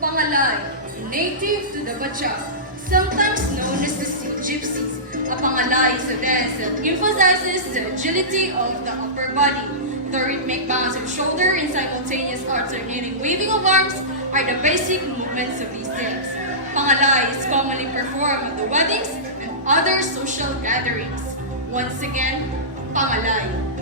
Pangalay, native to the Bacha, sometimes known as the Sea Gypsies. A pangalay is a dance that emphasizes the agility of the upper body. The rhythmic bounce of shoulder and simultaneous alternating waving of arms are the basic movements of these dance. Pangalay is commonly performed at the weddings and other social gatherings. Once again, pangalay.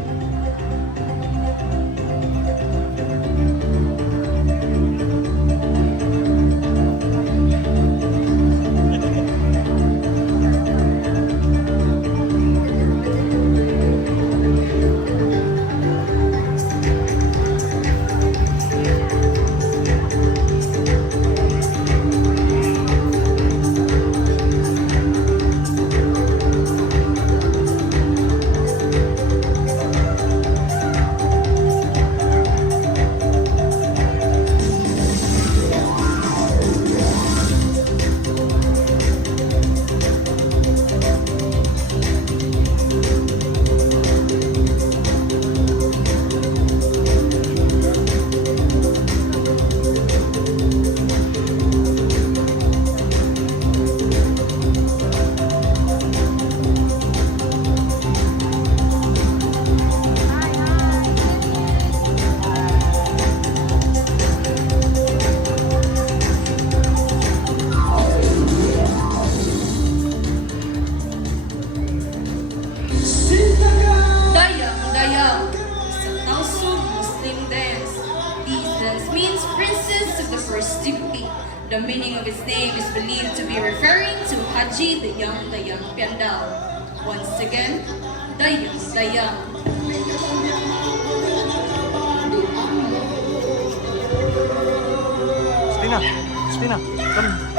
The meaning of its name is believed to be referring to Haji Dayang Piandao. Once again, Dayang. Spina, come.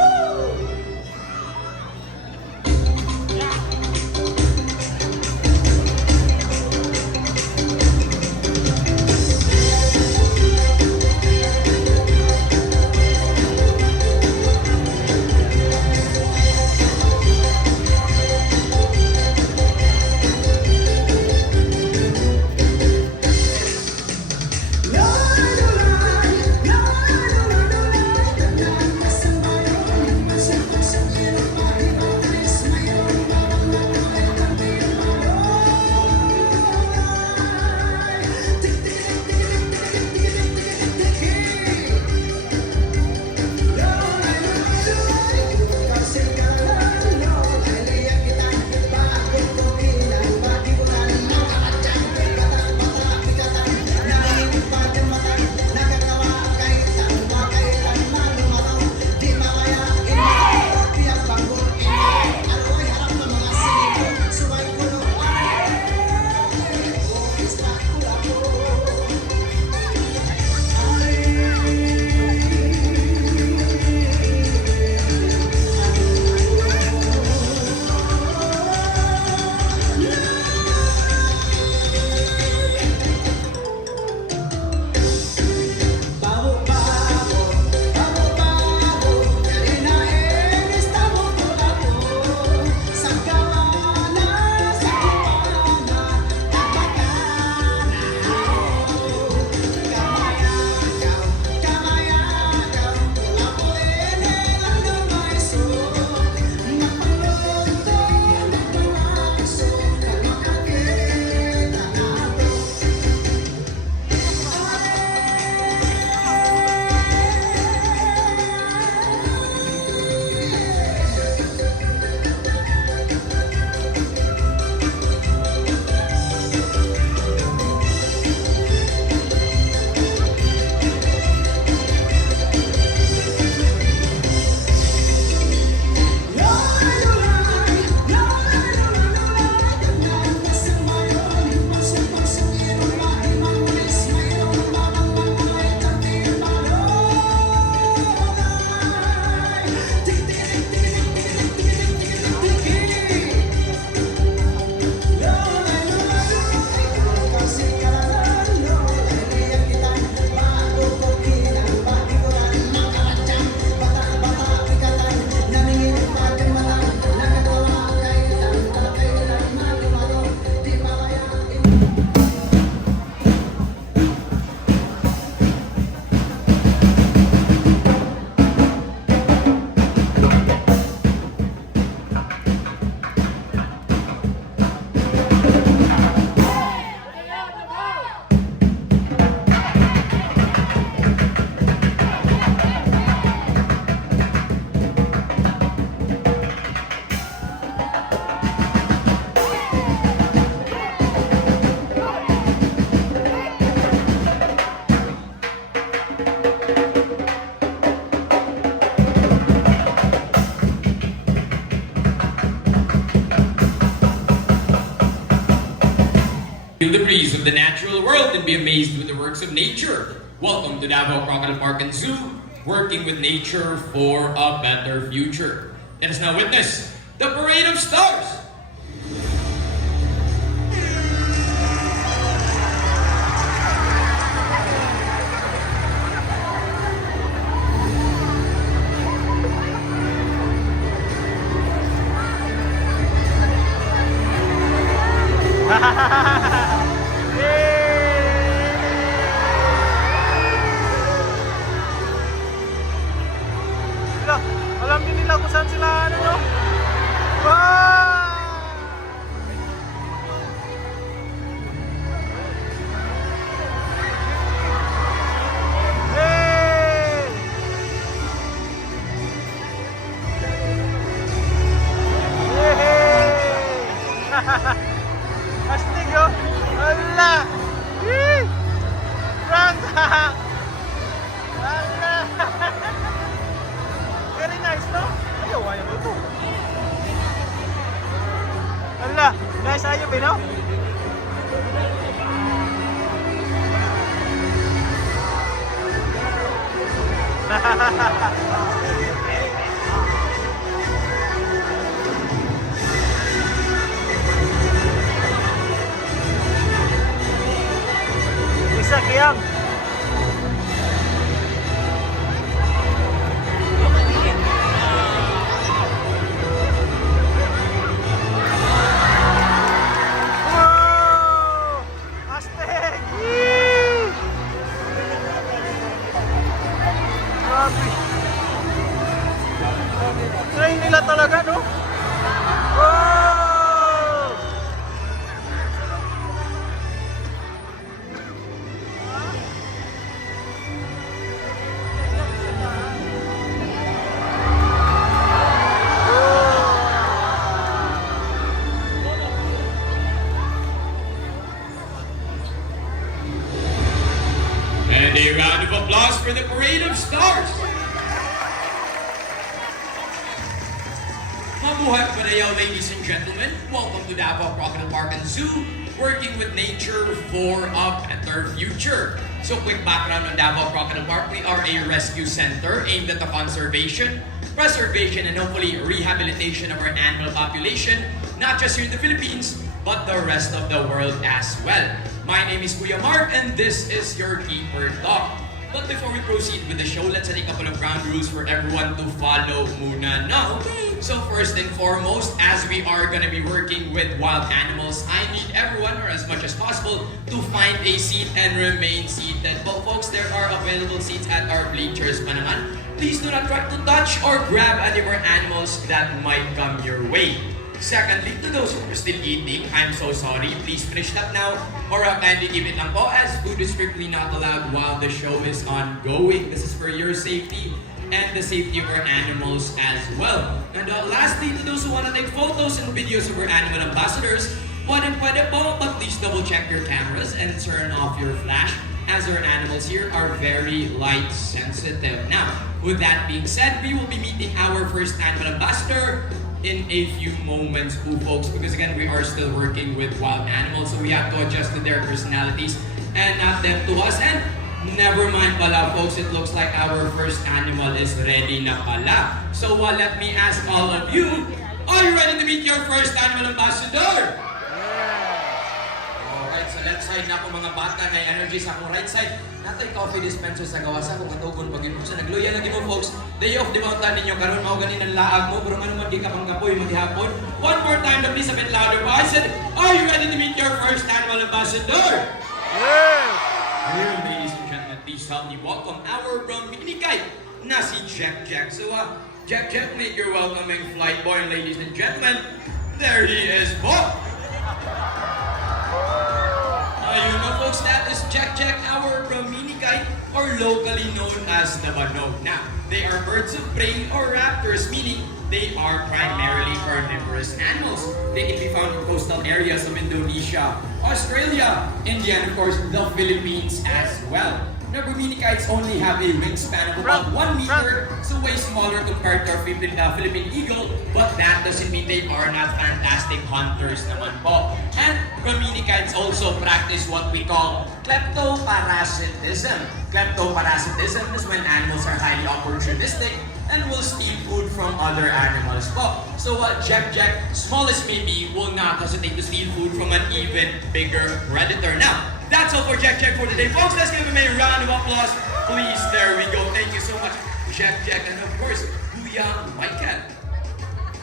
Feel the breeze of the natural world and be amazed with the works of nature. Welcome to Davao Crocodile Park and Zoo, working with nature for a better future. Let us now witness the Parade of Stars. Alam din nila kung saan sila ano, no? Wow! Hey! Yay! Astig, oh! Ala! Yee! Frank! Ala! Very nice, no? Ayaw, ayaw ito. Ala, guys, ayaw, no? Isa kiyang. Train nila talaga, no? Wow! And a round of applause for the Parade of Stars. Mabuhay padayaw, ladies and gentlemen. Welcome to Davao Crocodile Park and Zoo, working with nature for a better future. So quick background on Davao Crocodile Park. We are a rescue center aimed at the conservation, preservation, and hopefully rehabilitation of our animal population, not just here in the Philippines, but the rest of the world as well. My name is Kuya Mark, and this is your Keeper Talk. But before we proceed with the show, let's set a couple of ground rules for everyone to follow muna now. So first and foremost, as we are going to be working with wild animals, I need everyone, or as much as possible, to find a seat and remain seated. Well, folks, there are available seats at our bleachers pa naman. Please do not try to touch or grab any of our animals that might come your way. Secondly, to those who are still eating, I'm so sorry. Please finish that now or kindly give it lang po, as food is strictly not allowed while the show is ongoing. This is for your safety and the safety of our animals as well. And lastly, to those who want to take photos and videos of our animal ambassadors, pwede po, but please double check your cameras and turn off your flash, as our animals here are very light sensitive. Now, with that being said, we will be meeting our first animal ambassador in a few moments, folks, because again, we are still working with wild animals, so we have to adjust to their personalities and not them to us. And never mind pala, folks, it looks like our first animal is ready na pala. So let me ask all of you, are you ready to meet your first animal ambassador? Alright, so left side na po mga bata na energy sa akong right side. Natay coffee dispenser sa gawasan kung matugon pag yun po sa nagluya lagi mo, folks. Day off, di ba ang ninyo karon mao ganin ang laag mo, pero man naman di ka pang kapoy maghapon. One more time, please a bit louder. I said, are you ready to meet your first animal ambassador? Yeah! Here, ladies and gentlemen, please help me welcome our Brahminy kite na si Jack. So, Jack, make your welcoming flight boy, ladies and gentlemen. There he is, Bob. You know, folks, that is Jack, our Brahminy kite, or locally known as the Banog. Now, they are birds of prey or raptors, meaning they are primarily carnivorous animals. They can be found in coastal areas of Indonesia, Australia, India, and of course, the Philippines as well. Now, Brahminy kites only have a wingspan of about 1 meter, so way smaller compared to our Philippine eagle, but that doesn't mean they are not fantastic hunters naman po. And Brahminy kites also practice what we call kleptoparasitism. Kleptoparasitism is when animals are highly opportunistic and will steal food from other animals po. So Jack, small as maybe, will not hesitate to steal food from an even bigger predator. Now, that's all for Jack for today. Folks, let's give him a round of applause. Please, there we go. Thank you so much, Jack, and of course, Kuya Bearcat.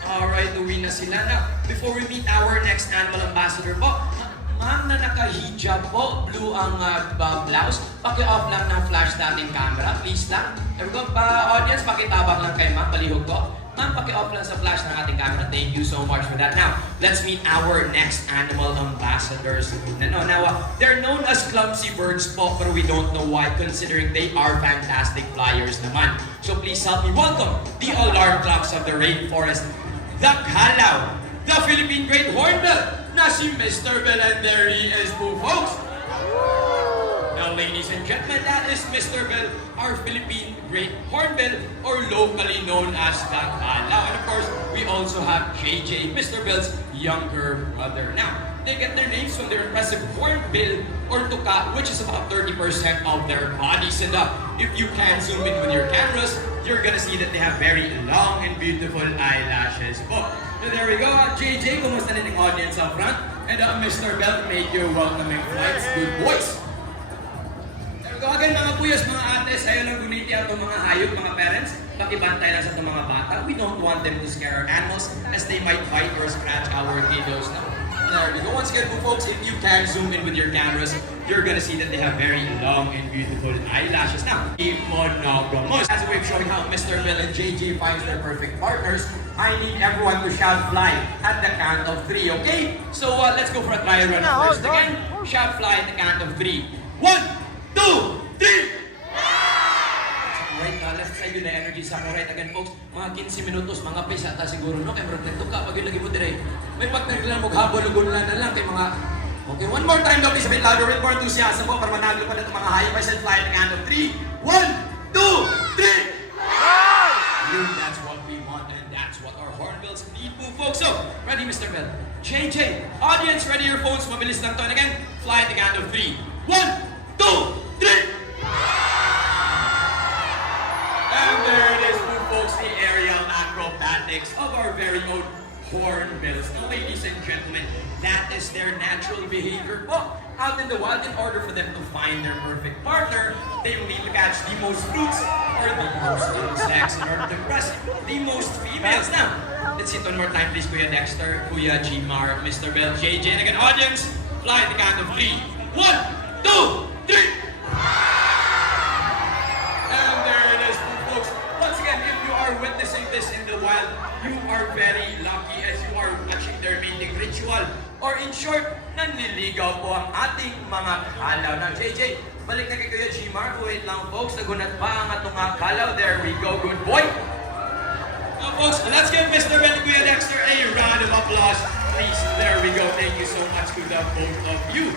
Alright, uwi na sila na. Before we meet our next animal ambassador po, ma'am na naka-hijab po, blue ang blouse, paki-off lang ng flash nating camera, please lang. There we go, audience, pakitabang lang kay ma'am, palihog ko. Ma'am, paki-off lang sa flash ng ating camera. Thank you so much for that. Now, let's meet our next animal ambassadors. Now, they're known as clumsy birds po, but we don't know why considering they are fantastic flyers naman. So please help me welcome the alarm clocks of the rainforest, the Kalaw, the Philippine Great Hornbill, na si Mr. Bill, and there he is po, folks. Now, ladies and gentlemen, that is Mr. Bill, our Philippine Great Hornbill, or locally known as the Kalaw. And of course, we also have JJ, Mr. Bill's younger brother. Now, they get their names from their impressive hornbill or tuka, which is about 30% of their bodies. And if you can zoom in with your cameras, you're gonna see that they have very long and beautiful eyelashes. Oh, so there we go. JJ, kumusta din ang audience up front? And Mr. Bell, make your welcoming flights. Good boys. There we go again, mga kuyas, mga ate, sayo lang gumiti ang mga hayop, mga parents. Pakibantay lang sa itong mga bata. We don't want them to scare our animals as they might bite or scratch our kiddos. No? There we go. Once again, folks, if you can zoom in with your cameras, you're gonna see that they have very long and beautiful eyelashes. Now, monogamous. As a way of showing how Mr. Bill and JJ finds their perfect partners, I need everyone to shout fly at the count of 3, okay? So let's go for a try run first. Again, shout fly at the count of 3. 1, 2, 3! Right, let's try yun na energy sa ako. Right, again folks, mga 15 minutos, mga pisa, ta siguro, no? Kaya marag nito ka, pag yun lagi mo dire. May partner lang, maghabol, lugulan na lang, kay mga... Okay, one more time daw, please, a bit louder, with more enthusiasm po, para manalo pa na itong mga hayop. I said fly at the count of 3. 1, 2, 3! That's what we want, and that's what our hornbills need po, folks. So, ready, Mr. Bell? JJ, audience, ready your phones, mabilis lang to. And again, fly at the count of 3. 1, 2, 3! And there it is, folks, the aerial acrobatics of our very own hornbills. Now, ladies and gentlemen, that is their natural behavior po. Out in the wild, in order for them to find their perfect partner, they will need to catch the most fruits or the most insects in order to impress the most females. Now, let's see it one more time, please, Kuya Dexter, Kuya Gmar, Mr. Bell, JJ, and again, audience, fly at the count of 3. 1, 2, 3! And there it is, folks. Once again, if you are witnessing this in the wild, you are very lucky as you are watching their mating ritual. Or in short, nanliligaw po ang ating mga kalaw. Now, JJ, balik na kay Kuya Gmar. Wait lang, folks. Nagunat pa ang atong mga kalaw. There we go. Good boy. Now, folks, let's give Mr. Ben and Kuya Dexter a round of applause. Please, there we go. Thank you so much to the both of you.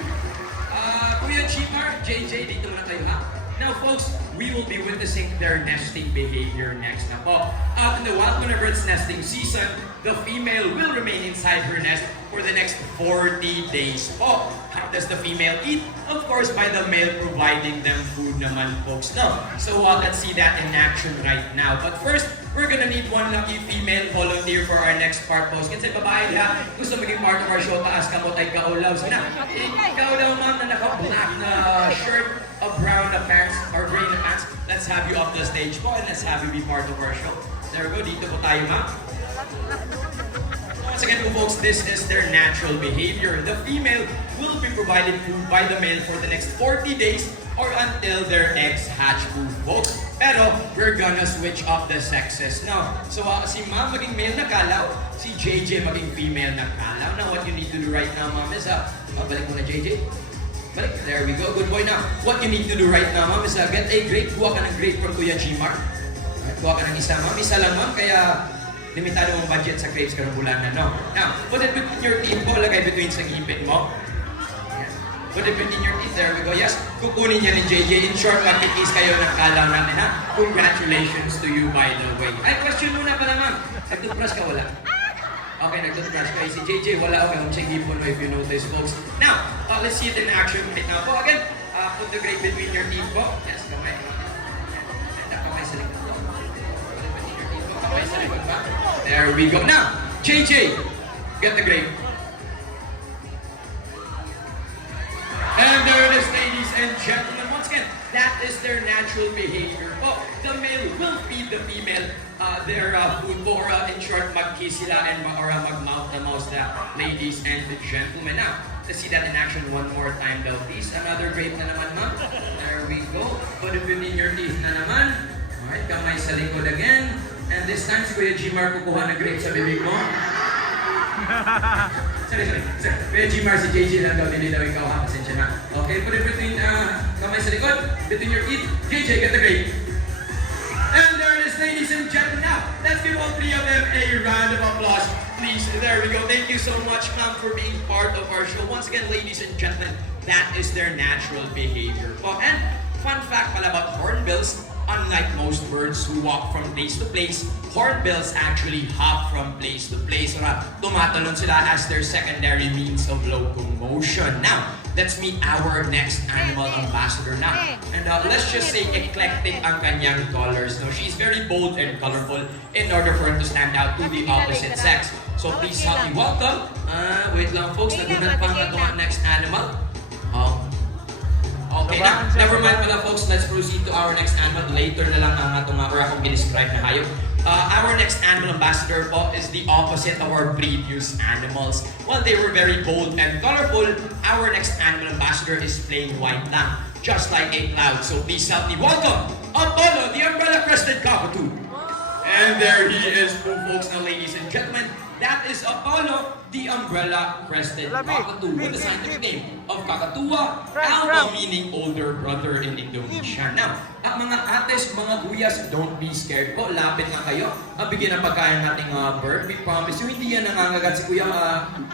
Kuya Gmar, JJ, dito muna tayo ha. Now, folks, we will be witnessing their nesting behavior next na po. Out in the wild, whenever it's nesting season, the female will remain inside her nest for the next 40 days po. How does the female eat? Of course, by the male providing them food naman, folks. No. So, let's see that in action right now. But first, we're gonna need one lucky female volunteer for our next part, folks. Kasi babae ha, gusto maging part of our show, taas kamot ay kaulaw. So na, ikaw daw ma'am na naka-black na shirt, a brown na pants, or gray na pants, let's have you up the stage po and let's have you be part of our show. There we go, dito po tayo ma'am. Once again po folks, this is their natural behavior. The female will be provided food by the male for the next 40 days or until their eggs hatch po folks. Pero we're gonna switch up the sexes now. So si ma'am maging male na kalaw, si JJ maging female na kalaw. Now what you need to do right now ma'am is, balik mo na JJ. Balik, there we go, good boy now. What you need to do right now ma'am is get a grape. Kuha ka ng grape from Kuya Gmar. Kuha ka ng isa ma'am, isa lang ma'am, kaya limitado mong budget sa grapes karong bulan na, no? Now, put it between your teeth po, lagay between sa ngipin mo. Yan. Put it between your teeth, there we go. Yes, kukunin niya ni JJ. In short, magkikis kayo ng kalaw natin, ha? Congratulations to you, by the way. Ay, question muna pala, ma'am. Nag-toothbrush ka, wala? Okay, nag-toothbrush kayo. Si JJ, wala akong chingipon if you notice, folks. Now, let's see it in action right now po. Again, put the grape between your teeth po. Yes, kamay. And kamay sa likod po. Between your teeth po. Kamay sa likod pa. There we go. Now, JJ, get the grape. And there it is, ladies and gentlemen. Once again, that is their natural behavior po. The male will feed the female their food po, or in short, mag-kiss sila and mag-mouth the mouse na ladies and gentlemen. Now, let's see that in action one more time though, please. Another grape na naman, ma'am. There we go. Put it within your teeth na naman. Alright, kamay sa likod again. And this time, si Kuya Gmar kukuha ng grape sa bibig mo. Sorry. Kuya Gmar, si JJ lang daw, hindi daw ikaw ha. Pasensya na. Okay, put it between kamay sa likod, between your teeth. JJ, get the grape. And there it is, ladies and gentlemen. Now, let's give all three of them a round of applause, please. There we go. Thank you so much, ma'am, for being part of our show. Once again, ladies and gentlemen, that is their natural behavior. Oh, and fun fact pala about hornbills, unlike most birds who walk from place to place, hornbills actually hop from place to place. Tumatalon sila as their secondary means of locomotion. Now, let's meet our next animal ambassador now. And let's just say eclectic ang kanyang colors. No? She's very bold and colorful in order for her to stand out to the opposite sex. So please help me welcome. Wait lang folks, nagulat pa nga itong next animal. Okay, now, never mind pala folks, let's proceed to our next animal. Later na lang ang itong or akong giniscribe na hayop. Our next animal ambassador po is the opposite of our previous animals. While they were very bold and colorful, our next animal ambassador is plain white lang, just like a cloud. So please help me welcome Apollo, the umbrella-crested cockatoo. And there he is, folks, now ladies and gentlemen. That is Apollo, the umbrella-crested cockatoo, with the scientific name of Cockatoo, alba meaning older brother in Indonesia. Now, mga ates, mga guyas, don't be scared po. Lapit na kayo. Bigyan ng pagkain nating bird. We promise you, hindi yan nangangagat si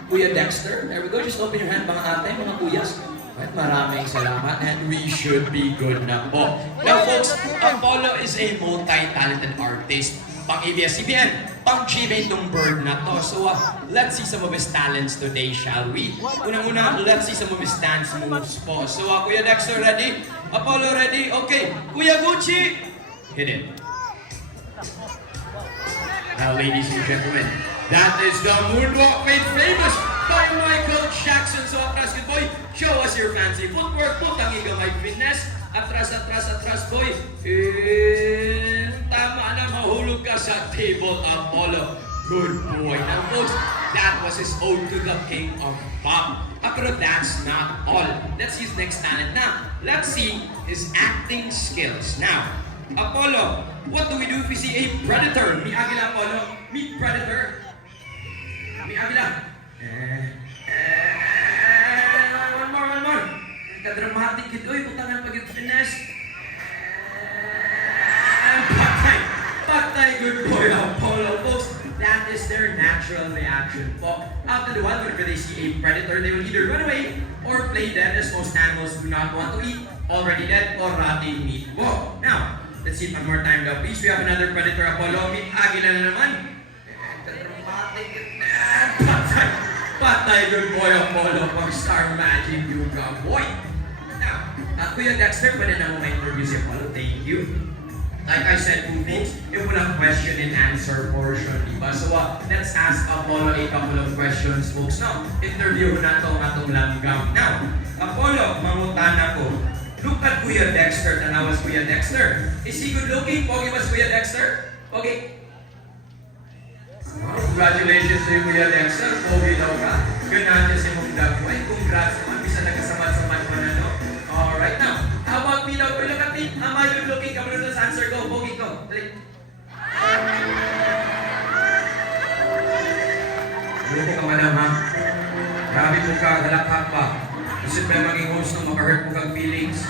Kuya Dexter. There we go. Just open your hand, mga ate, mga guyas. Right, maraming salamat, and we should be good na po. Now, folks, Apollo is a multi-talented artist. Pang-ABS-CBN, pang-GMA itong bird na to. So, let's see some of his talents today, shall we? Unang-una, let's see some of his dance moves po. So, Kuya Dexter, ready? Apollo, ready? Okay. Kuya Gucci, hit it. Now, ladies and gentlemen, that is the moonwalk made famous by Michael Jackson. So, atras, good boy, show us your fancy footwork. Putang igamay finesse. Atras, boy. Tama na, mahulog ka sa table, Apollo. Good boy. Now, folks, that was his ode to the king of pop. Pero that's not all. Let's see his next talent. Now, let's see his acting skills. Now, Apollo, what do we do if we see a predator? Mi agila, Apollo. Meet predator. Mi agila. One more. Kadramatic ito. Uy, putangan pag-finesse. Patay, good boy, Apollo, folks. That is their natural reaction po. After the while, whenever they see a predator, they will either run away or play dead, as most animals do not want to eat already dead or rotting meat po. Now, let's see it one more time though. Please, we have another predator, Apollo. May agila na naman. Patay, good boy, Apollo. Pag-star magic yung boy. Now, Kuya Dexter, pwede na mo ma-interview si Apollo. Thank you. Like I said, folks, yung walang question and answer portion, diba? So, let's ask Apollo a couple of questions, folks. Now, interview na itong atong langgam. Now, Apollo, mangutana ko. Look at Kuya Dexter. Tanawas Kuya Dexter. Is he good looking? Pogi mas Kuya Dexter? Okay. Congratulations to Kuya Dexter. Pogi daw ka. Ganaan niya si Mong Dagway. Congrats naman. Bisa nagkasamad-samad mo na, no? Alright, now, how about me daw? Look at me. Am I good looking? Come on, let's answer. Go, Pogi, go. Dali. Hindi ka man naman. Grabe mo ka, galakak pa. Kasi pa maging host nung maka-hurt mo kang feelings.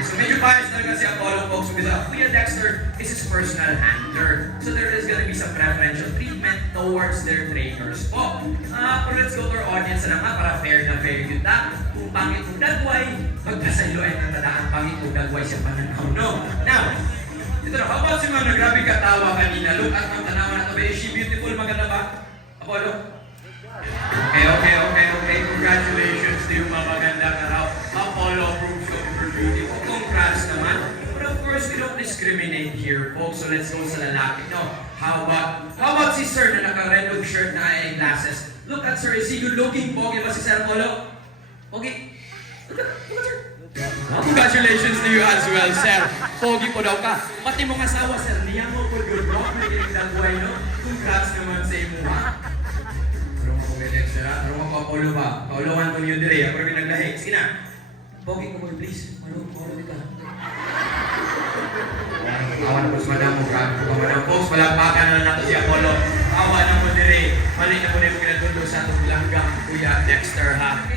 So medyo biased talaga si Apollo, folks, because Kuya Dexter is his personal handler. So there is gonna be some preferential treatment towards their trainers po. Pero let's go to our audience na nga para fair na fair yun ta. Kung pangit kong dagway, magpasaylo ay natadaan pangit kong dagway siya pananaw, no? Now, ito na, how about si Mano? Grabe katawa kanina. Look at mga tanawa na to. Is she beautiful? Maganda ba? Apollo? Okay. Congratulations to you, mga maganda ka raw. Apollo approves of your beauty. Oh, congrats naman. But of course, we don't discriminate here, folks. So let's go sa lalaki, no? How about si Sir na naka-red shirt na eyeglasses? Look at Sir. Is he good looking? Pogi ba si Sir Apollo? Pogi? Look at Sir. Congratulations to you as well, Sir. Pogi po daw ka. Pati mong asawa, Sir. Niya mo po good luck. Nakikinig ng buhay, no? Congrats naman sa imo, ha? Pero mo kong election, ha? Pero mo ko Apollo ba? Pauluhan ko niyo dire. Ako rin naglahig. Sige na. Pogi ko mo, please. Pauluhan ka. Awan po sa madam mo. Grabe po ka, madam. Folks, palagpakan na nato si Apollo. Awan na po dire. Mali na po na yung pinatundo sa itong langgang Kuya Dexter, ha?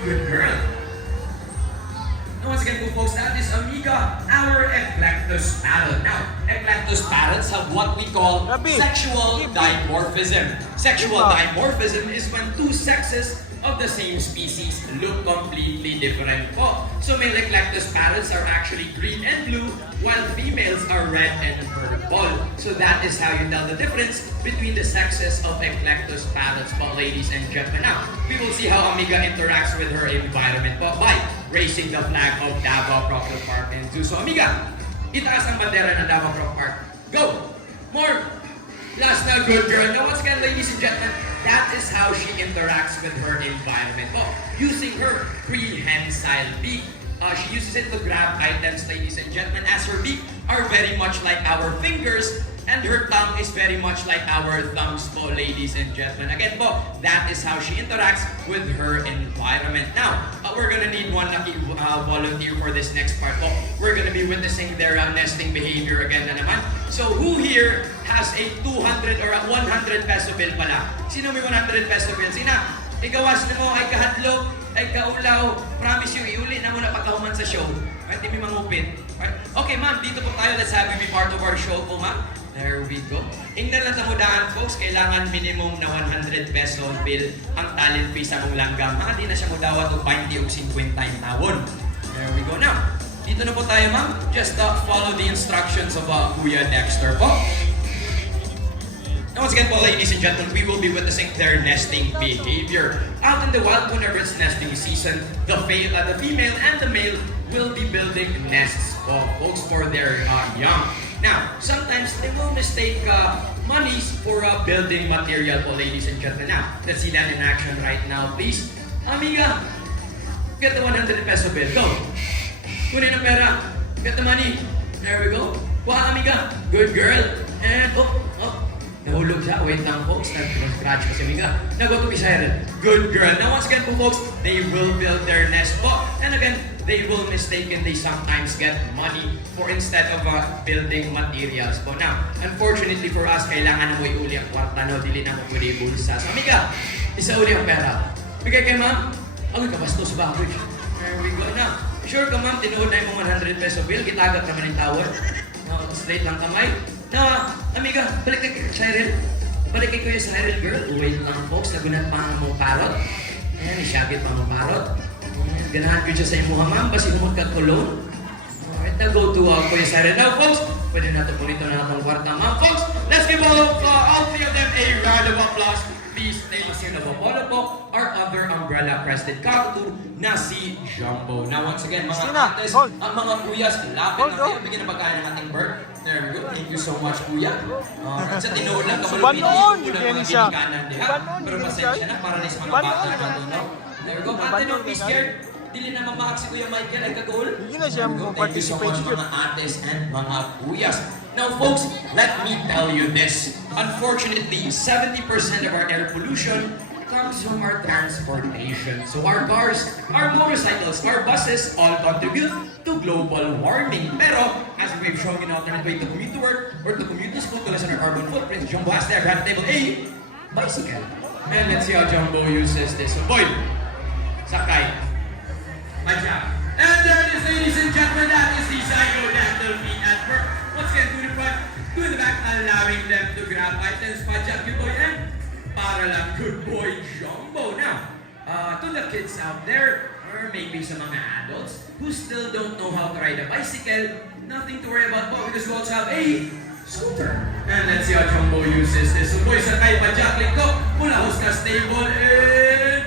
Good girl. Now, once again, folks, that is Amiga, our Eclectus parrot. Now, Eclectus parrots have what we call sexual dimorphism. Sexual dimorphism is when two sexes of the same species look completely different po. So, male Eclectus parrots are actually green and blue, while females are red and purple. So, that is how you tell the difference between the sexes of Eclectus parrots po, ladies and gentlemen. Now, we will see how Amiga interacts with her environment po by raising the flag of Davao Crocodile Park and Zoo. So, Amiga, itaas ang bandera ng Davao Crocodile Park. Go! More! Last na, good girl. Now, once again, ladies and gentlemen, that is how she interacts with her environment. Oh, using her prehensile beak. She uses it to grab items, ladies and gentlemen, as her beak are very much like our fingers, and her tongue is very much like our thumbs po, ladies and gentlemen. Again po, that is how she interacts with her environment. Now, we're gonna need one lucky volunteer for this next part po. We're gonna be witnessing their nesting behavior again na naman. So, who here has a 200 or a 100 peso bill pala? Sino may 100 peso bill? Sina? Igawas na mo ay kahadlok, ay kaulaw. Promise you, iuli na mo na pagkahuman sa show. Right? Hindi may mangupit. Right? Okay, ma'am, dito po tayo. Let's have you be part of our show po, ma'am. There we go. Ingnan lang mo daan, folks. Kailangan minimum na 100 peso bill ang talent fee sa mong langgam. Hindi na siya mo dawat o 20 o 50 tawon. There we go. Now, dito na po tayo, ma'am. Just follow the instructions of Kuya Dexter po. Now, once again po, ladies and gentlemen, we will be witnessing their nesting behavior. Out in the wild, whenever it's nesting season, the female and the male will be building nests for folks for their young. Now, sometimes they will mistake monies for building material po, ladies and gentlemen. Now, let's see that in action right now, please. Amiga, get the 100 peso bill. Go. Kunin ang pera. Get the money. There we go. Kuha, amiga. Good girl. And, nahulog siya. Wait lang, folks. Nag-scratch ko si Amiga. Now-go to be siren. Good girl. Now, once again po, folks, they will build their nest po. And again, they will mistakenly sometimes get money for instead of building materials po. Now, unfortunately for us, kailangan na mo iuli ang kwarta, no? Dili na mo pwede ibulsa. So, Amiga, isauli ang pera. Bigay kay ma'am. Agoy, kabastos ba? There we go. Now, sure ka ma'am, tinuod na yung 100 peso bill. Gitagat naman yung tawad. Straight lang kamay. Na, Amiga, balik kay Cyril. Balik kay Kuya Cyril, girl. Wait lang, folks. Nagunat pa ang mong parrot. Ayan, isyagit pa ang parrot. Ganahan ko dyan sa imuha, ma'am. Basi humot ka kulong. Alright, now go to Kuya Cyril. Now, folks, pwede na ito po nito na itong kwarta, ma'am. Folks, let's give all three of them a round of applause. Please, ladies and gentlemen, po, our other umbrella-crested cockatoo na si Jumbo. Now, once again, mga ates, ang mga kuyas, lapit na kayo. Bigyan na pagkain ng ating bird. There we go. Thank you so much, kuya. Sa tinood lang, kamalupit, hindi ko na mga ginikanan diha. Pero pasensya na, para na sa mga bata na tunaw. There we go. Ate, don't be scared. Dili na mamahak si Kuya Michael ay kagul. Thank you so much, mga ates and mga kuyas. Now, folks, let me tell you this. Unfortunately, 70% of our air pollution comes from our transportation. So our cars, our motorcycles, our buses all contribute to global warming. Pero, as we've shown in alternate way to commute to work or to commute to school to lessen our carbon footprint, Jumbo has there at table A, bicycle. And let's see how Jumbo uses this. So, boy, sakay. My job. And there it is, ladies and gentlemen, that is the zygodactyl feet at work. Once again, to the front, to the back, allowing them to grab items. Pajak, good boy, and para lang, good boy, Jumbo. Now, to the kids out there, or maybe sa mga adults who still don't know how to ride a bicycle, nothing to worry about po because we also have a scooter. And let's see how Jumbo uses this. So boys, sakay, Pajak, let go. sa stable and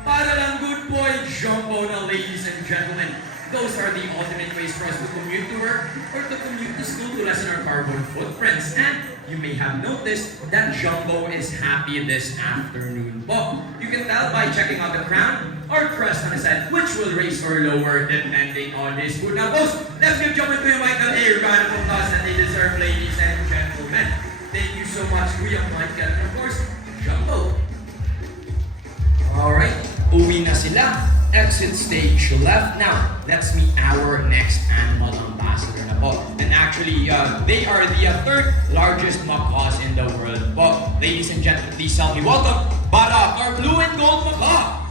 para lang good boy Jumbo na, ladies and gentlemen. Those are the ultimate ways for us to commute to work or to commute to school to lessen our carbon footprints. And you may have noticed that Jumbo is happy this afternoon po. You can tell by checking out the crown or crest on his head, which will raise or lower depending on his mood. Now, folks, let's give Jumbo to Michael a round of applause that they deserve, ladies and gentlemen. Thank you so much, Kuya Michael, and of course, Jumbo. Alright, uwi na sila. Exit stage left. Now, let's meet our next animal ambassador na po. And actually, they are the third largest macaws in the world po. Ladies and gentlemen, please help me welcome Barak, our blue and gold macaw.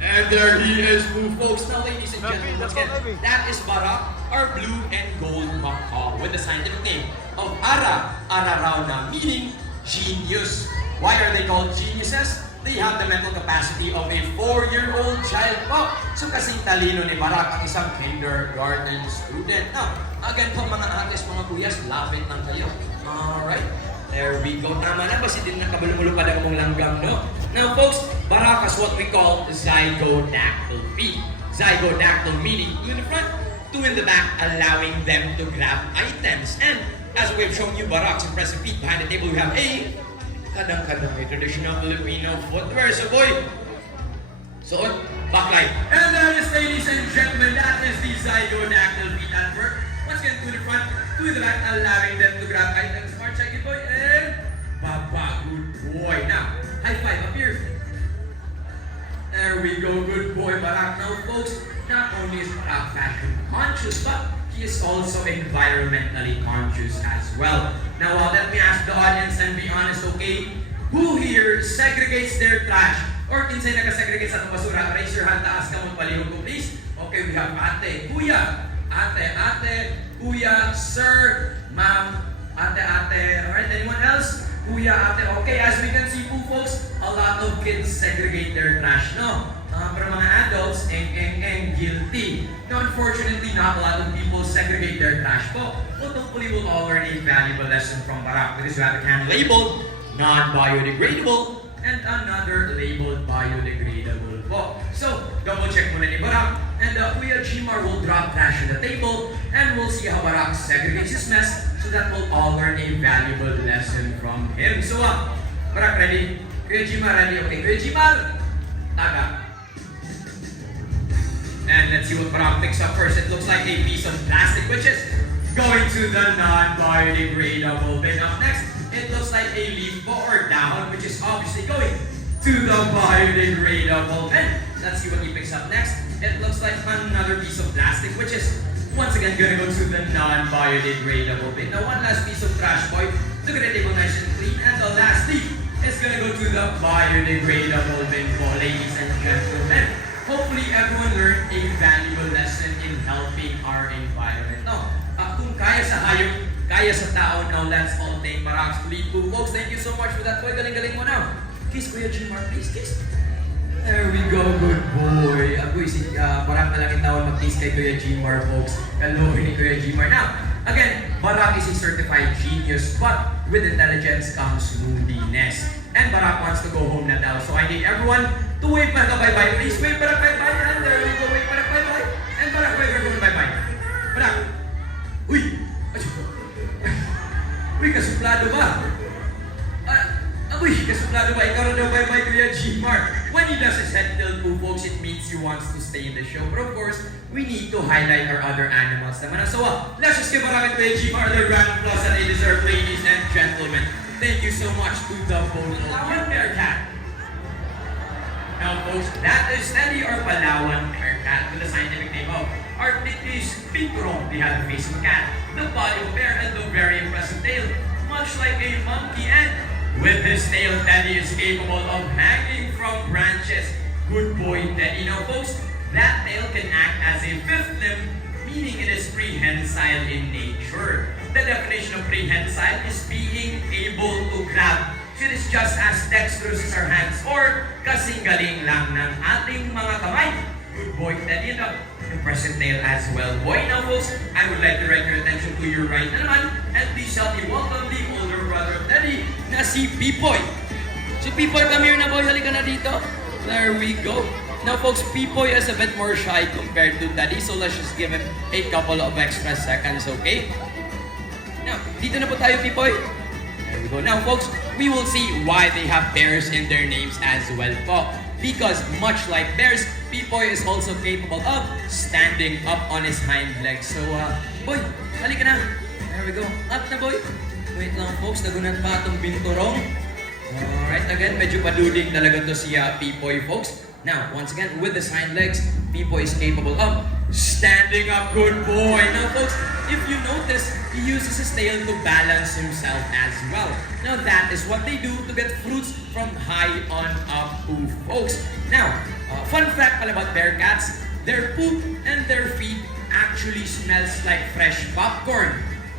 And there he is, folks. Now, ladies and gentlemen, once again, that is Barak, our blue and gold macaw with the scientific name of Ararauna, meaning genius. Why are they called geniuses? They have the mental capacity of a 4-year-old child po. So kasing talino ni Barak ang isang kindergarten student. Now, again po mga ates, mga kuyas, lapit lang kayo. Alright, there we go. Tama na, basi din nakabulumulo pa lang mong langgam, no? Now folks, Barak has what we call zygodactyl feet. Zygodactyl meaning 2 in the front, 2 in the back, allowing them to grab items. And as we've shown you Barak's impressive feet, behind the table we have a kadang-kadang may traditional Filipino footwear. So boy, suot, backlight. And that is, ladies and gentlemen, that is the zygodactyl feet at work. Once again, to the front, to the back, allowing them to grab items. Smart, check it, boy, and baba, good boy. Now, high five up here. There we go, good boy, Barak. Now, folks, not only is Barak fashion conscious, but he is also environmentally conscious as well. Now, let me ask the audience and be honest, okay? Who here segregates their trash? Or kinsay nag-segregate sa basura? Raise your hand, taas ka mong palihog ko, please. Okay, we have ate, kuya, ate, kuya, sir, ma'am, ate, alright, anyone else? Kuya, ate, okay, as we can see po, folks, a lot of kids segregate their trash, no? Pero mga adults, guilty. Now, unfortunately, not a lot of people segregate their trash po. But hopefully, we'll all learn a valuable lesson from Barak. Because we have a can labeled non-biodegradable and another labeled biodegradable po. So, double check muna ni Barak. And Kuya Jimar will drop trash on the table and we'll see how Barak segregates his mess so that we'll all learn a valuable lesson from him. So, Barak, ready? Kuya Jimar, ready? Okay, Kuya Jimar, taga. And let's see what Barak picks up first. It looks like a piece of plastic, which is going to the non-biodegradable bin. Up next, it looks like a leaf or dahon, which is obviously going to the biodegradable bin. Let's see what he picks up next. It looks like another piece of plastic, which is once again gonna go to the non-biodegradable bin. Now, one last piece of trash, boy. Look at the table nice and clean. And the last leaf is gonna go to the biodegradable bin, ladies and gentlemen. Hopefully, everyone learned a valuable lesson in helping our environment. No, kung kaya sa hayop, kaya sa tao, now let's all take Barak's lead po. Folks, thank you so much for that. Boy, galing-galing mo now. Kiss Kuya Jimar, please, kiss. There we go, good boy. Agoy, si Barak na lang yung tawag mag-kiss kay Kuya Jimar, folks. Kalohin ni Kuya Jimar. Now, again, Barak is a certified genius, but with intelligence comes moodiness. And Barak wants to go home na daw. So I need everyone to wave para bye-bye. Please wave para bye-bye. And there we go, wave para bye-bye. And Barak, wave para bye-bye. Barak. Uy! Uy, kasuplado ba? Uy, kasuplado ba? Ikaw na daw bye-bye, Kuya Jimar. When he does his head tilt po, folks, it means he wants to stay in the show. But of course, we need to highlight our other animals naman. So let's just give Barak and Kuya Jimar their round of applause that they deserve, ladies and gentlemen. Thank you so much to the Palawan Bearcat. Now folks, that is Teddy or Palawan Bearcat with the scientific name of Eclectus pinturong. They have the face of a cat, the body of a bear, and the very impressive tail, much like a monkey. And with his tail, Teddy is capable of hanging from branches. Good boy, Teddy. Now folks, that tail can act as a fifth limb, meaning it is prehensile in nature. The definition of prehensile is being able to grab. It is just as dexterous as our hands or kasing galing lang ng ating mga kamay. Good boy, Teddy. The impressive tail as well. Boy, now folks, I would like to direct your attention to your right na naman and please help me welcome the older brother of Teddy na si Pipoy. Si Pipoy, come here na boy. Halika na dito. There we go. Now folks, Pipoy is a bit more shy compared to Daddy, so let's just give him a couple of extra seconds, okay? Now, dito na po tayo, Pipoy. There we go. Now folks, we will see why they have bears in their names as well po. Because much like bears, Pipoy is also capable of standing up on his hind legs. So, boy, halika na. There we go. Up na boy. Wait lang folks, nagunan pa itong binturong. Alright, again, medyo paduding talaga to si Pipoy folks. Now, once again, with his hind legs, Pipoy is capable of standing up. Good boy. Now folks, if you notice, he uses his tail to balance himself as well. Now that is what they do to get fruits from high on up to folks. Now, fun fact pala about Bearcats, their poop and their feet actually smells like fresh popcorn.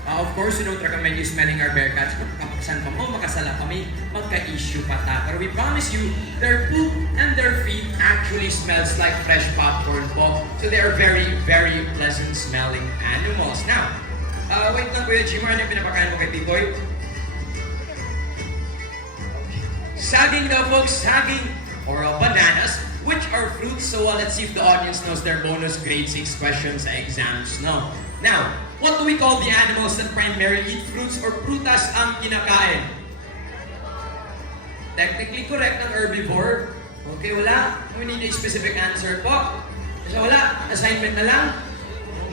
Of course, we don't recommend you smelling our Bearcats. Kapagsan pa mo, makasala kami, magka-issue pa ta. Pero we promise you, their poop and their feet actually smells like fresh popcorn po. So they are very, very pleasant smelling animals. Now, wait lang Kuya Jimmer, ano yung pinapakain mo kay Pipoy? Saging daw folks, saging or bananas, which are fruits. So let's see if the audience knows their bonus grade 6 questions sa exams. No. Now, what do we call the animals that primarily eat fruits or prutas ang kinakain? Technically correct ang herbivore. Okay, wala? We need a specific answer po. So wala? Assignment na lang?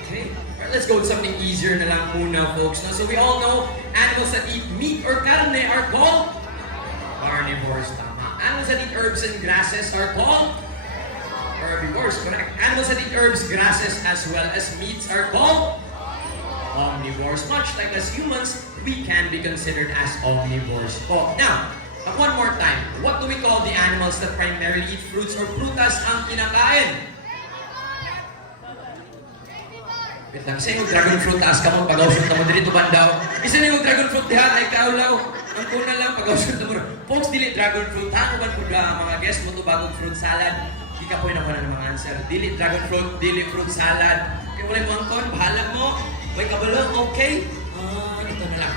Okay. Alright, let's go with something easier na lang muna, folks. Now, so we all know animals that eat meat or carne are called carnivores. Tama. Animals that eat herbs and grasses are called herbivores. Correct. Animals that eat herbs, grasses, as well as meats are called omnivores. Much like as humans, we can be considered as omnivores po. Now, one more time. What do we call the animals that primarily eat fruits or prutas ang kinakain? Wait lang, isa yung dragon fruit, taas ka mo, pag-ausyon mo dito bandaw. Isa na yung dragon fruit, diha, ay kaulaw. Ang kuna lang, pag-ausyon mo. Folks, dili dragon fruit, ha? Kuman po mga guests mo ito bagong fruit salad. Di ka po yung nakuha ng mga answer. Dili dragon fruit, dili fruit salad. Kaya wala yung angkon, bahala mo. May kabalong, okay? Ito na lang.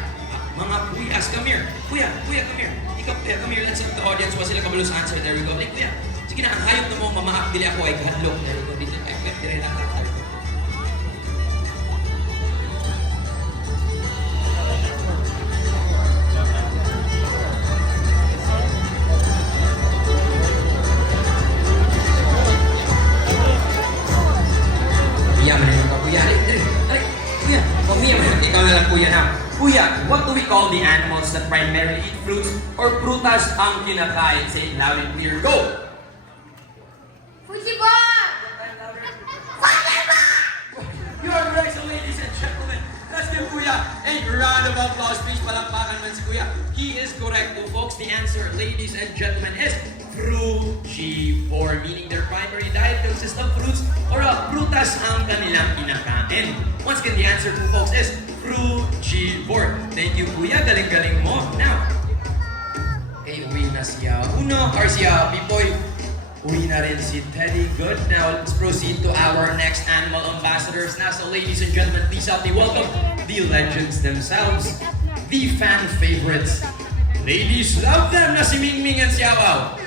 Mga kuyas, come here. Kuya, come here. Ikaw, kuya, come here. Let's have the audience. Wala sila kabalong sa answer. There we go. Like, kuya, sige na, ang hayop na mo, mamahak, dili ako ay kahadlok. There we go. Dito, dire lang. Kuya, what do we call the animals that primarily eat fruits or prutas ang kinakain? Say it loud and clear. Go! Fujibon! You are right, so ladies and gentlemen. Let's give Kuya a round of applause. Please palakpakan man si Kuya. He is correct, folks. The answer, ladies and gentlemen, is frugivore, meaning their primary diet consists of fruits or prutas ang kanilang kinakain. Once again, the answer po, folks, is frugivore. Thank you, Kuya. Galing-galing mo. Now, okay, uwi na siya Uno, or siya Pipoy. Uwi na rin si Teddy. Good. Now, let's proceed to our next animal ambassadors. Now, so ladies and gentlemen, please help me welcome the legends themselves, the fan favorites. Ladies love them na si Mingming and si Awaw.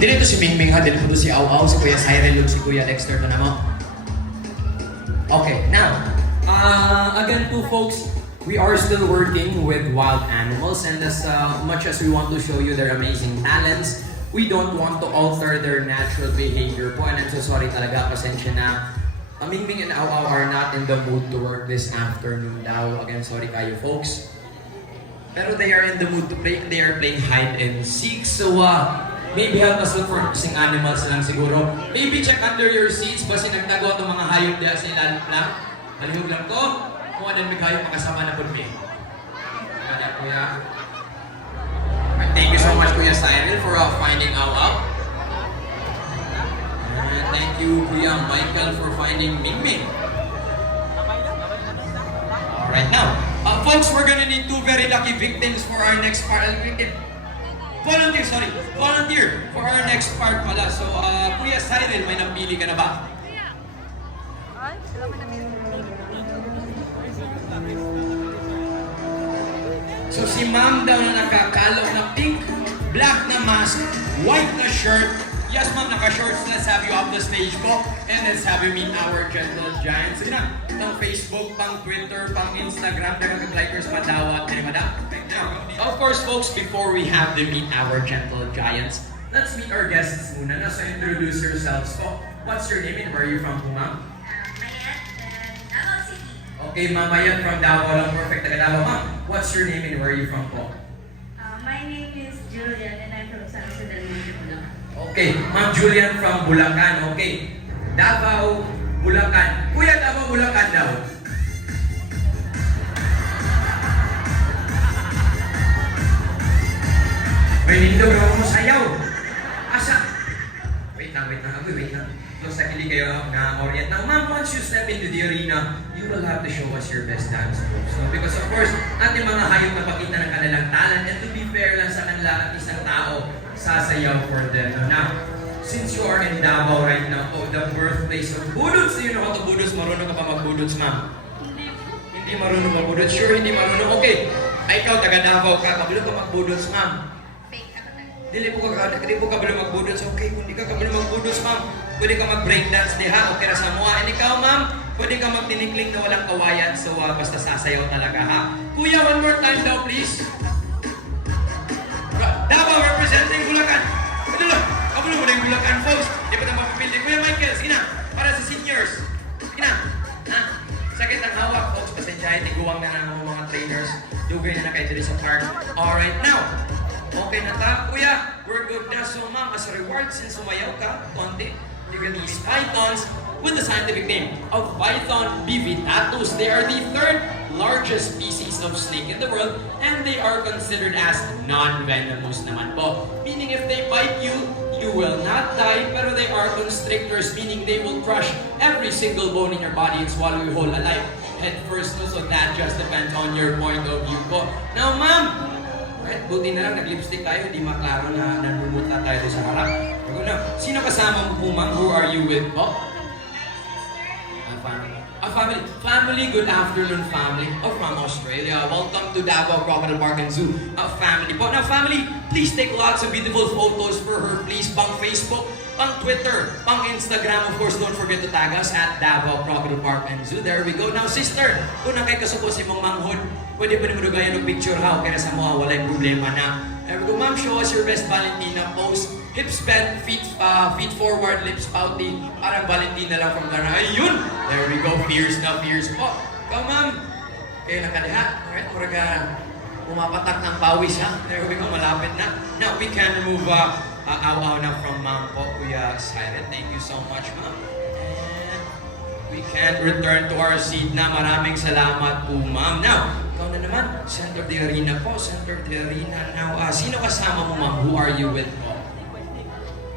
Dito si Mingming ha, dito si Aw-Aw, si Kuya Cyril, si Kuya Dexter, ito na mo. Okay, now, again po folks, we are still working with wild animals, and as much as we want to show you their amazing talents, we don't want to alter their natural behavior po, and I'm so sorry talaga, pasensya na. Mingming and Aw-Aw are not in the mood to work this afternoon daw. Again, sorry kayo folks. Pero they are in the mood to play, they are playing hide and seek, so maybe help us look for missing animals lang siguro. Maybe check under your seats, basi nagtago itong mga hayop diya sa ilalim lang. Halihog lang to. Kung ano may hayop, makasama na po niya. Kaya, Kuya. Thank you so much, Kuya Cyril, for finding Aw-Aw. And thank you, Kuya Michael, for finding Mingming. Alright, now, Folks, we're gonna need 2 very lucky victims for our next part. Volunteer for our next part pala. So, Kuya Cyril, may napili ka na ba? So, si ma'am daw na nakakalog na pink, black na mask, white na shirt. Yes, ma'am, naka-shorts. Let's have you off the stage po. And let's have you meet our gentle giants. Sige na, pang Facebook, pang Twitter, pang Instagram, nagkaklikers madawat. Madam. Of course, folks, before we have them meet our gentle giants, let's meet our guests muna. Na, so introduce yourselves po. What's your name and where are you from po, ma'am? Mayat and Davao City. Okay, Ma'am Mayat from Davao lang. Perfect. Taga Davao, ma'am. What's your name and where are you from po? My name is Julian and I'm from San Jose del Monte, Bulacan. Okay, Ma'am Julian from Bulacan. Okay, Davao, Bulacan. Kuya, Davao, Bulacan daw. May nindo raw mo sayaw. Asa? Wait lang. Close na kilig kayo na orient. Now, ma'am, once you step into the arena, you will have to show us your best dance moves. No? Because of course, ating mga hayop na pakita ng kanilang talent, and to be fair lang sa kanila at isang tao, sasayaw for them. Now, since you are in Davao right now, the birthplace of budots, yun ako to budots, marunong ka pa magbudots, ma'am? Hindi marunong magbudots? Sure, hindi marunong. Okay, ay ikaw, taga Davao ka, kabilo ka magbudots, ma'am? Fake ako na. Dili po ka kabilo magbudots. Okay, kung di ka kabilo magbudots, ma'am, pwede ka mag-breakdance diha, okay ra sa mua. And ikaw, ma'am, pwede ka magtinikling na walang kawayan, so basta sasayaw talaga, ha? Kuya, one more time daw, please. Davao representing Bulacan. Kabalo mo na yung Bulacan, folks. Di ba na mapipili? Kuya Michael, sige na. Para sa seniors. Sige na. Ha? Sakit ang hawak, folks. Pasensyahin, tiguwang na ng mga trainers. Dugay na kayo dito sa park. Alright, now. Okay na ta, kuya. We're good na. So, ma'am, as a reward, since sumayaw ka, konti, you can use pythons with the scientific name of Python bivitatus. They are the 3rd largest species of snake in the world, and they are considered as non-venomous naman po. Meaning if they bite you, you will not die, pero they are constrictors, meaning they will crush every single bone in your body and swallow you whole alive. Head first, so that just depends on your point of view po. Now, ma'am, right, buti na lang nag-lipstick tayo, di maklaro na nanumuta tayo sa harap. Sino kasama mo po, ma'am? Who are you with po? Family, good afternoon, family. From Australia. Welcome to Davao Crocodile Park and Zoo. Family po. Now, family, please take lots of beautiful photos for her, please. Pang Facebook, pang Twitter, pang Instagram. Of course, don't forget to tag us at Davao Crocodile Park and Zoo. There we go. Now, sister, kung nakay kasuko si mong manghod, pwede mo dugayan ng picture, ha? Kaya sa mga walay problema na. There we go. Ma'am, show us your best Valentina pose. Hips bent, feet forward, lips pouty. Parang Valentina lang from Ghana. Ayun! There we go. Fierce na fierce po. Ikaw, ma'am. Kayo lang kaliha. Alright, muraga pumapatak ng pawis, ha? There we go. Malapit na. Now, we can remove aw-aw na from ma'am po, Kuya Cyril. Thank you so much, ma'am. And we can return to our seat na. Maraming salamat po, ma'am. Now, ikaw na naman. Center of the arena po. Center of the arena. Now, sino kasama mo, ma'am? Who are you with po?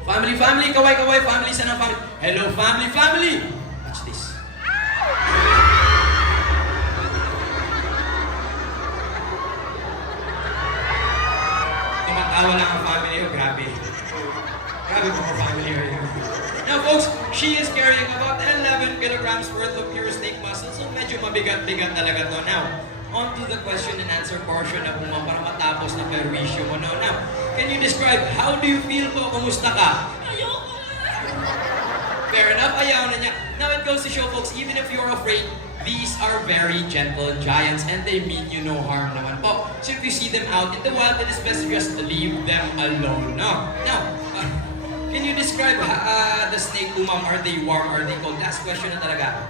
Family, kaway, family, sana family. Hello, family. Watch this. Tumatawa lang ang family. Oh, grabe. Grabe po ang family. Now, folks, she is carrying about 11 kilograms worth of pure snake muscle. So, medyo mabigat-bigat talaga to. Now, on to the question and answer portion na puma para matapos na perwisyo mo. Now, can you describe how do you feel po? Kumusta ka? Ayoko na! Fair enough, ayaw na niya. Now it goes to show, folks, even if you're afraid, these are very gentle giants and they mean you no harm naman po. So if you see them out in the wild, it is best just to leave them alone. Now, can you describe the snake po, ma'am? Are they warm? Are they cold? Last question na talaga.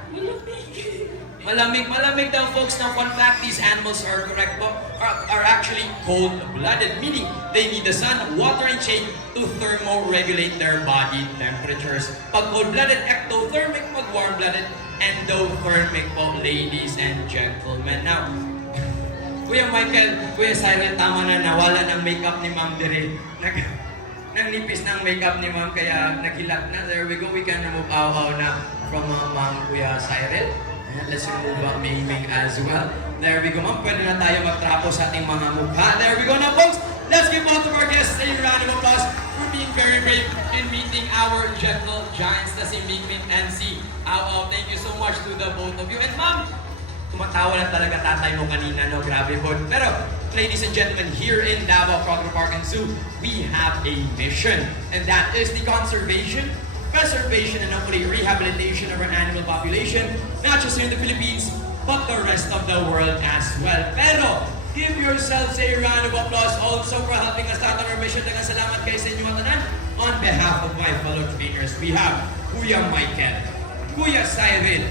Malamig daw, folks. Now, fun fact, these animals are correct po, are actually cold-blooded, meaning they need the sun, water, and shade to thermoregulate their body temperatures. Pag cold-blooded, ectothermic. Pag warm-blooded, endothermic po, ladies and gentlemen. Now, Kuya Michael, Kuya Cyril, tama na, nawala ng makeup ni Ma'am Dire. Nangnipis ng makeup ni Ma'am, kaya naghilak na. There we go, we can remove aw-aw na from Ma'am Kuya Cyril. Ayan, let's remove ang maiming as well. There we go, ma'am. Pwede na tayo magtrapo sa ating mga mukha. There we go na, folks. Let's give both of our guests a round of applause for being very brave in meeting our gentle giants na si Mingming and si Ao. Thank you so much to the both of you. And ma'am, tumatawa na talaga tatay mo kanina, no? Grabe po. Pero, ladies and gentlemen, here in Davao Crocodile Park and Zoo, we have a mission. And that is the conservation, preservation, and hopefully rehabilitation of our animal population, not just here in the Philippines, but the rest of the world as well. Pero, give yourselves a round of applause also for helping us out on our mission. Daghang salamat kayo sa inyong tanan. On behalf of my fellow trainers, we have Kuya Michael, Kuya Cyril,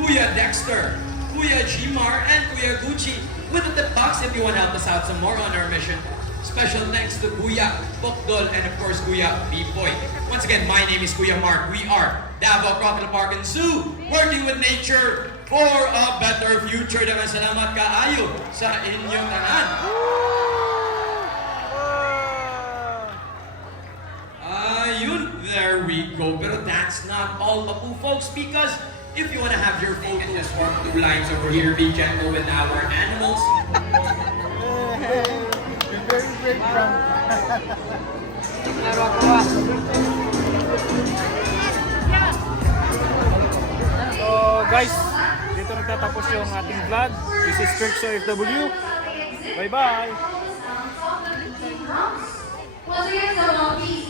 Kuya Dexter, Kuya Gmar, and Kuya Gucci with the tip box if you want to help us out some more on our mission. Special thanks to Kuya Pokdol and of course Kuya B-Boy. Once again, my name is Kuya Mark. We are Davao Crocodile Park and Zoo, working with nature for a better future. Daghang salamat kaayo sa inyong tanan. Ayun, there we go. Pero that's not all, pa po, folks, because if you want to have your photos form 2 lines over here, be gentle with our animals. Very great from. So guys, dito nagtatapos yung ating vlog. This is Kirk OFW. Bye bye. Once again, so please